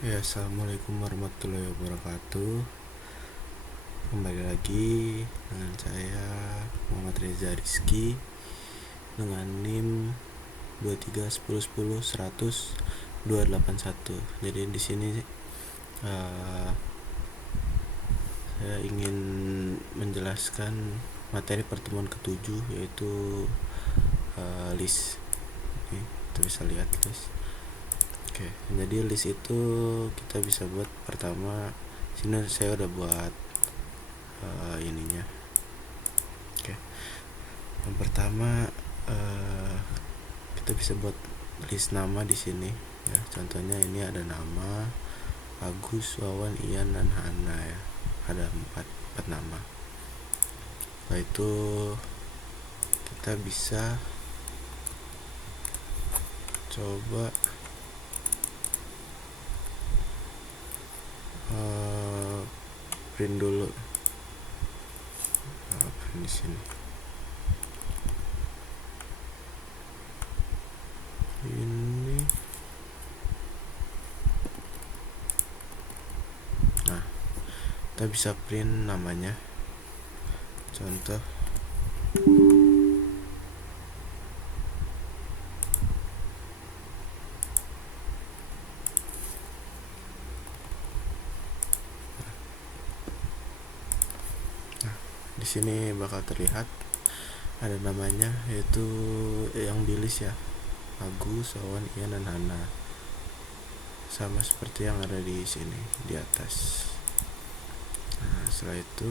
Ya, assalamualaikum warahmatullahi wabarakatuh. Kembali lagi dengan saya Muhammad Reza Rizky dengan NIM 231010100281. Jadi di sini saya ingin menjelaskan materi pertemuan ketujuh, yaitu list. Ini kita bisa lihat list. Oke, jadi list itu kita bisa buat. Pertama, sini saya udah buat ininya. Oke, yang pertama kita bisa buat list nama di sini ya. Contohnya ini ada nama Agus, Wawan, Ian, dan Hana ya. Ada empat nama. Setelah itu kita bisa coba print dulu. Print di sini. Ini. Nah, kita bisa print namanya. Contoh. Di sini bakal terlihat ada namanya, yaitu yang di list ya, Agus, Wawan, Ian, dan Hana. Sama seperti yang ada di sini di atas. Nah, setelah itu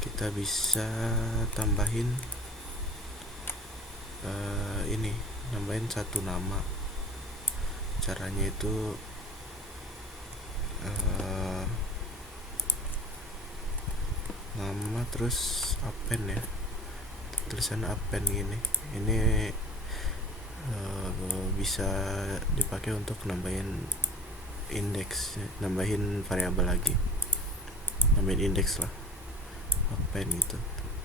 kita bisa tambahin ini, nambahin satu nama. Caranya itu nama terus append ya, tulisan append gini. Ini bisa dipakai untuk nambahin indeks, nambahin variabel lagi, nambahin indeks lah, append gitu.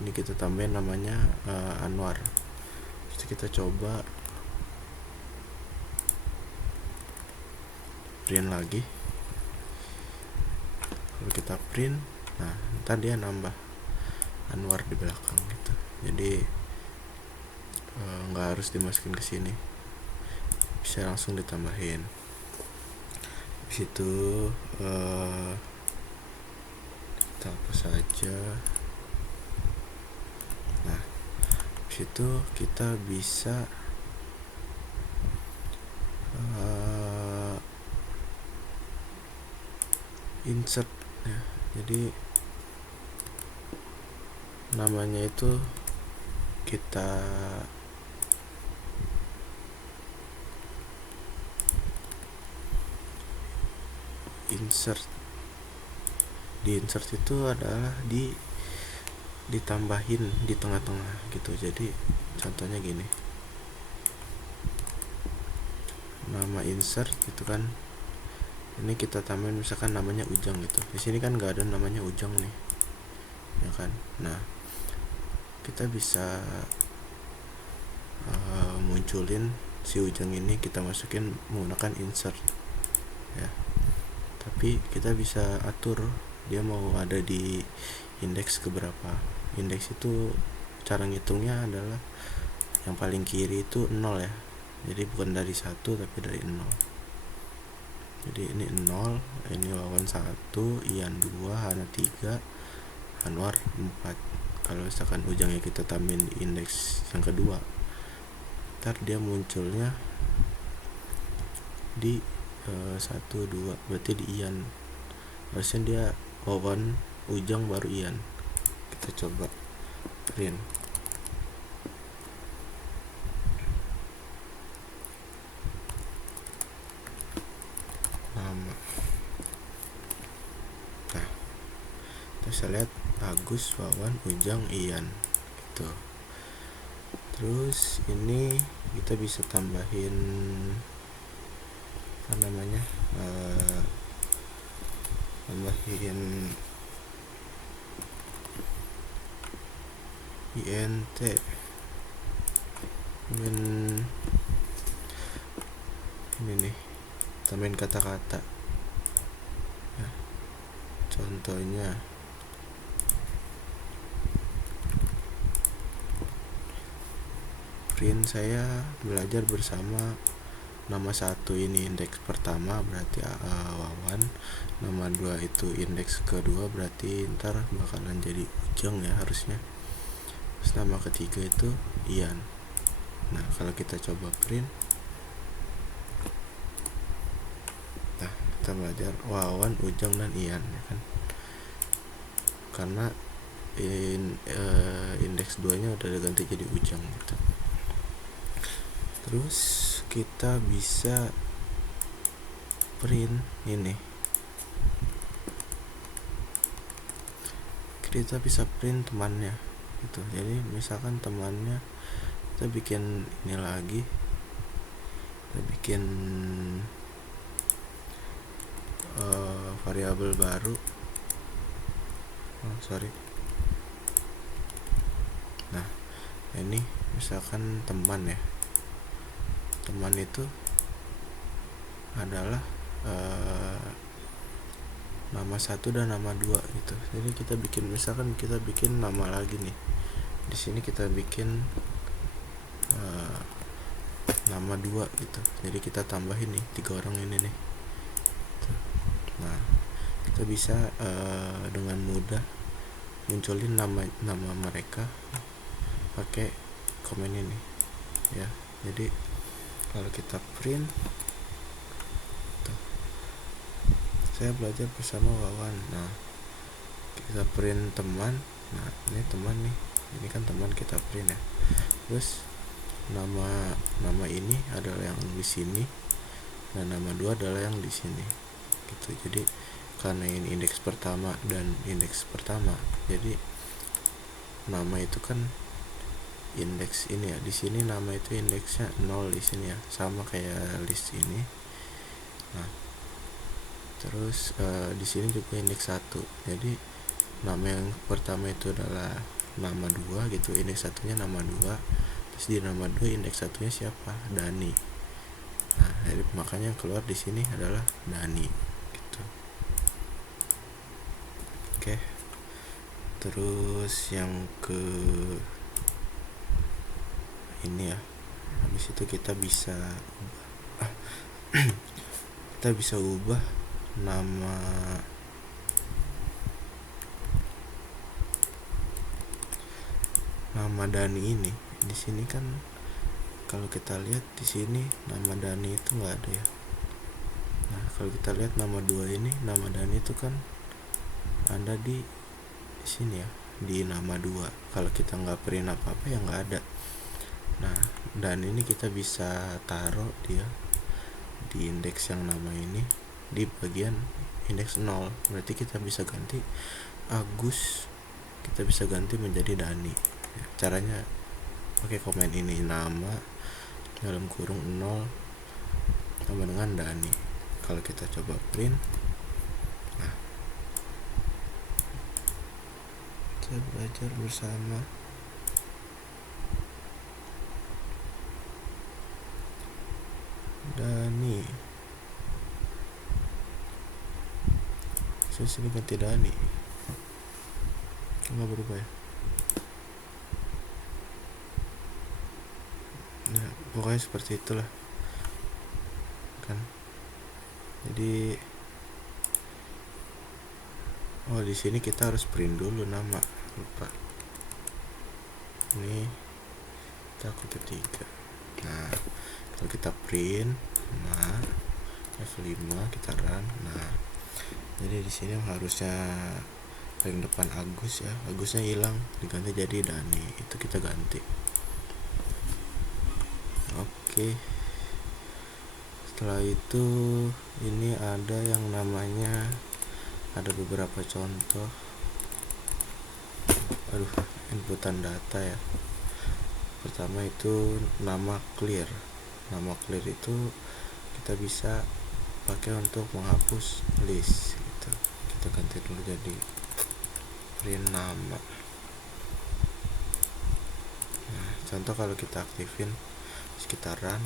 Ini kita tambahin namanya Anwar. Terus kita coba print lagi. Kalau kita print, nah ntar dia nambah Anwar di belakang gitu. Jadi nggak harus dimasukin ke sini, bisa langsung ditambahin. Habis itu kita hapus saja. Nah, habis itu kita bisa insert ya. Jadi namanya itu kita insert. Di insert itu adalah ditambahin di tengah-tengah gitu. Jadi contohnya gini, nama insert gitu kan, ini kita tambahin misalkan namanya Ujang gitu. Di sini kan nggak ada namanya Ujang nih ya kan. Nah, kita bisa munculin si Ujang ini, kita masukin menggunakan insert ya. Tapi kita bisa atur dia mau ada di indeks keberapa. Indeks itu cara ngitungnya adalah yang paling kiri itu 0 ya. Jadi bukan dari 1 tapi dari 0. Jadi ini 0, ini Wawan 1, Ian 2, Hana 3, Anwar 4. Kalau misalkan Ujangnya kita tambahin di indeks yang kedua, ntar dia munculnya di 1, 2, berarti di Ian. Harusnya dia Wawan, Ujang, baru Ian. Kita coba print. Nama. Nah, kita bisa lihat Agus, Wawan, Ujang, Ian gitu. Terus ini kita bisa tambahin apa namanya, tambahin INT ini nih, tambahin kata-kata ya. Contohnya print saya belajar bersama nama 1 ini indeks pertama berarti Wawan, nama 2 itu indeks kedua berarti ntar bakalan jadi Ujang ya harusnya. Terus nama ketiga itu Ian. Nah kalau kita coba print, nah kita belajar Wawan, Ujang, dan Ian ya kan, karena indeks 2 nya udah diganti jadi Ujang gitu. Terus kita bisa print ini, kita bisa print temannya gitu. Jadi misalkan temannya kita bikin ini lagi, kita bikin variabel baru. Nah ini misalkan teman ya, teman itu adalah nama 1 dan nama 2 gitu. Jadi kita bikin, misalkan kita bikin nama lagi nih, di sini kita bikin nama 2 gitu. Jadi kita tambahin nih 3 orang ini nih. Nah kita bisa dengan mudah munculin nama mereka pakai komen ini ya. Jadi kalau kita print tuh, saya belajar bersama Wawan. Nah kita print teman. Nah ini teman nih, ini kan teman, kita print ya. Terus nama ini adalah yang di sini dan nama 2 adalah yang di sini gitu. Jadi karena ini indeks pertama dan indeks pertama, jadi nama itu kan indeks ini ya, di sini nama itu indeksnya 0 di sini ya, sama kayak list ini. Nah terus di sini juga indeks 1. Jadi nama yang pertama itu adalah nama 2 gitu, indeks 1-nya nama 2. Terus di nama 2 indeks 1-nya siapa? Dani. Nah jadi makanya yang keluar di sini adalah Dani gitu. Oke. Terus yang ke ini ya, habis itu kita bisa ubah nama Dani ini. Di sini kan kalau kita lihat di sini nama Dani itu nggak ada ya. Nah kalau kita lihat nama 2 ini, nama Dani itu kan ada di sini ya, di nama 2. Kalau kita nggak print apa-apa ya nggak ada. Nah dan ini kita bisa taruh dia di indeks yang nama ini di bagian indeks 0. Berarti kita bisa ganti Agus, kita bisa ganti menjadi Dani. Caranya pakai komen ini, nama dalam kurung 0 sama dengan Dani. Kalau kita coba print, nah kita belajar bersama Dani. Saya sini ganti Dani, nggak berubah ya. Nah pokoknya seperti itulah kan. Jadi di sini kita harus print dulu nama, lupa. Ini kita copy 3. Nah kalau kita print, nah F5 kita run. Nah jadi di sini harusnya paling depan Agus ya, Agusnya hilang diganti jadi Dani, itu kita ganti. Oke. Setelah itu ini ada yang namanya, ada beberapa contoh inputan data ya. Pertama itu nama clear. Nama clear itu kita bisa pakai untuk menghapus list gitu. Kita ganti dulu jadi print nama. Nah contoh kalau kita aktifin, kita run,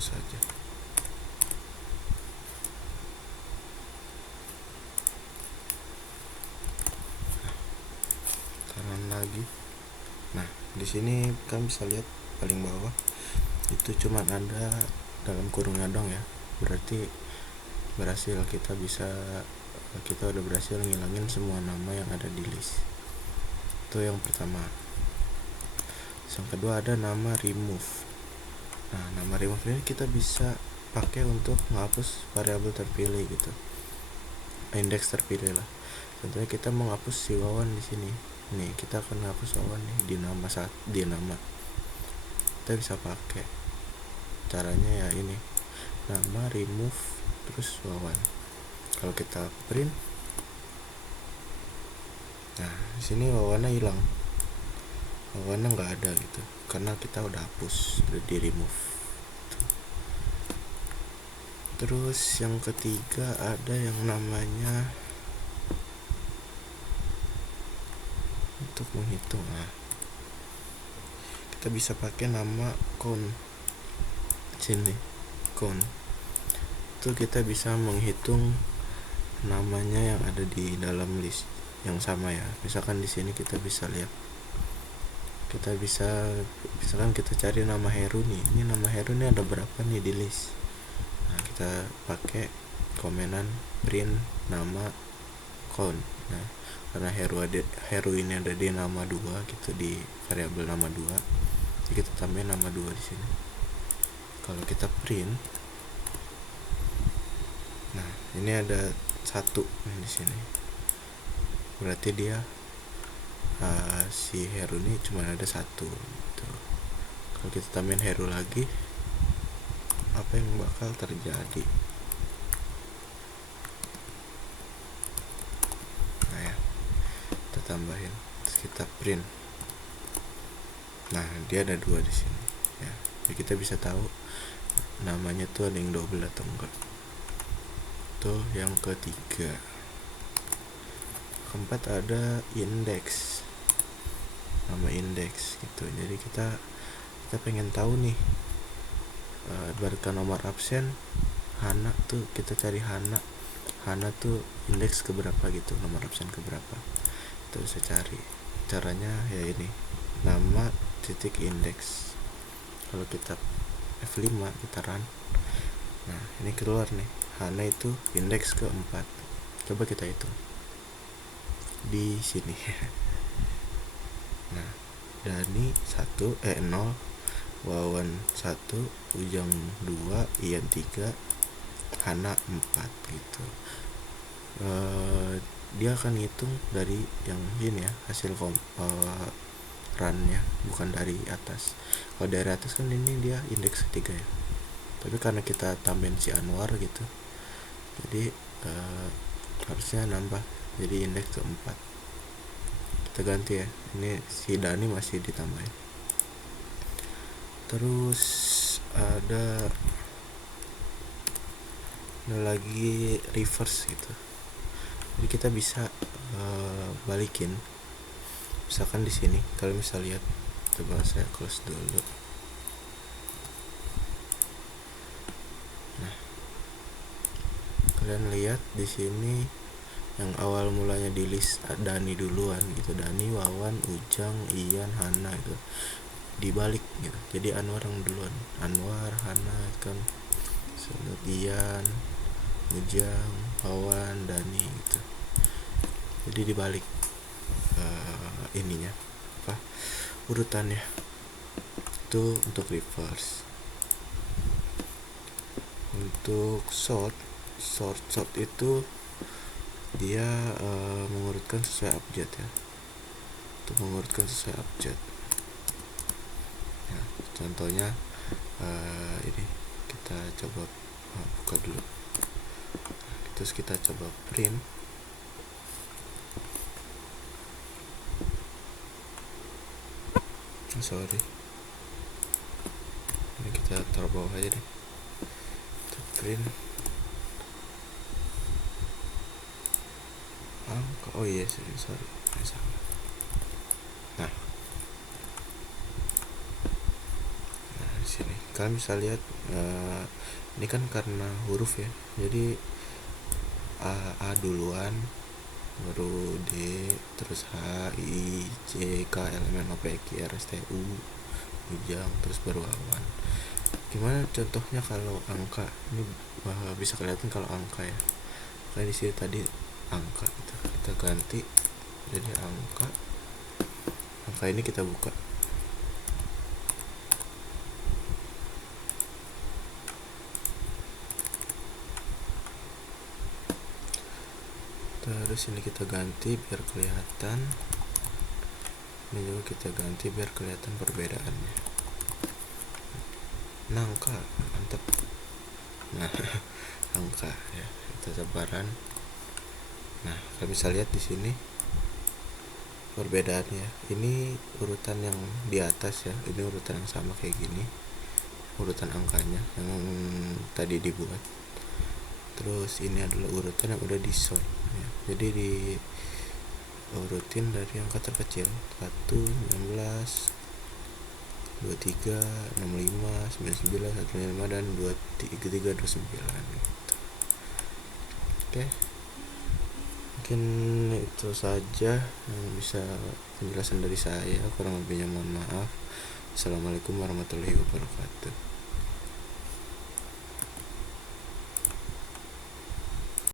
hapus saja. Kanan lagi. Nah, di sini kan bisa lihat paling bawah itu cuman ada dalam kurungnya dong ya. Berarti kita udah berhasil ngilangin semua nama yang ada di list. Itu yang pertama. Yang kedua ada nama remove. Nah, nama remove ini kita bisa pakai untuk menghapus variabel terpilih gitu, indeks terpilih lah. Contohnya kita mau menghapus si Wawan di sini. Nih, kita akan menghapus Wawan nih di nama. Kita bisa pakai caranya ya ini. Nama remove terus Wawan. Kalau kita print, nah di sini Wawannya hilang. Wawannya nggak ada gitu, karena kita udah hapus, udah di remove. Terus yang ketiga ada yang namanya untuk menghitung. Nah, kita bisa pakai nama count. Sini count. Itu kita bisa menghitung namanya yang ada di dalam list yang sama ya. Misalkan di sini kita bisa lihat, misalkan kita cari nama Heru nih. Ini nama Heru nih ada berapa nih di list. Nah, kita pakai komenan print nama count. Nah, karena Heru ini ada di nama 2 gitu, di variabel nama 2, jadi kita tambahin nama 2 di sini. Kalau kita print, nah ini ada 1 di sini, berarti dia si Heru ini cuma ada 1 gitu. Kalau kita tambahin Heru lagi, apa yang bakal terjadi? Nah ya, kita tambahin, terus kita print. Nah, dia ada 2 di sini ya. Jadi kita bisa tahu namanya tuh ada yang double atau enggak. Itu yang ketiga. Keempat ada indeks. Nama indeks gitu. Jadi kita pengen tahu nih, ibaratkan nomor absen Hana tuh, kita cari Hana tuh indeks keberapa gitu, nomor absen keberapa. Itu bisa cari. Caranya ya ini, nama titik indeks. Kalau kita F5 kita run, nah ini keluar nih, Hana itu indeks keempat. Coba kita hitung di sini. Nah, Dani 0, Wawan 1, Ujang 2, Ian 3, Hana 4 gitu. Dia akan ngitung dari yang ini ya, hasil runnya, bukan dari atas. Kalau dari atas kan ini dia indeks ketiga ya, tapi karena kita tambahin si Anwar gitu, jadi harusnya nambah jadi indeks keempat. Kita ganti ya, ini si Dani masih ditambahin. Terus ada lagi reverse gitu, jadi kita bisa balikin. Misalkan di sini kalian bisa lihat, coba saya close dulu. Nah, kalian lihat di sini yang awal mulanya di list Dani duluan gitu, Dani, Wawan, Ujang, Ian, Hana gitu, dibalik gitu. Jadi Anwar yang duluan, Anwar, Hana kan, Ian, Ujang, Wawan, Dani gitu. Jadi dibalik ininya apa, urutannya. Itu untuk reverse. Untuk sort itu dia mengurutkan sesuai abjad ya. Untuk mengurutkan sesuai abjad ya, contohnya ini kita coba buka dulu, terus kita coba print. Sorry, ini kita taruh bawah aja deh. Kita print angka. Oh iya, sorry. Nah di sini kalian bisa lihat ini kan karena huruf ya, jadi A duluan, baru D, terus H, I, J, K, L, M, N, O, P, Q, R, S, T, U, bujang, terus baru awan. Gimana contohnya kalau angka? Ini bisa kelihatan kalau angka ya, kayak di sini tadi angka gitu. Kita ganti jadi angka ini kita buka. Terus ini kita ganti biar kelihatan, ini juga kita ganti biar kelihatan perbedaannya. Nah, angka mantap. Nah angka ya, kita sebaran. Nah, kalian bisa lihat di sini perbedaannya. Ini urutan yang di atas ya, ini urutan yang sama kayak gini, urutan angkanya yang tadi dibuat. Terus ini adalah urutan yang udah di sort ya. Jadi di urutin dari angka terkecil 1, 16, 23, 65, 99, 155 dan 23, 29 gitu. Oke. Mungkin itu saja yang bisa penjelasan dari saya, kurang lebihnya mohon maaf. Assalamualaikum warahmatullahi wabarakatuh.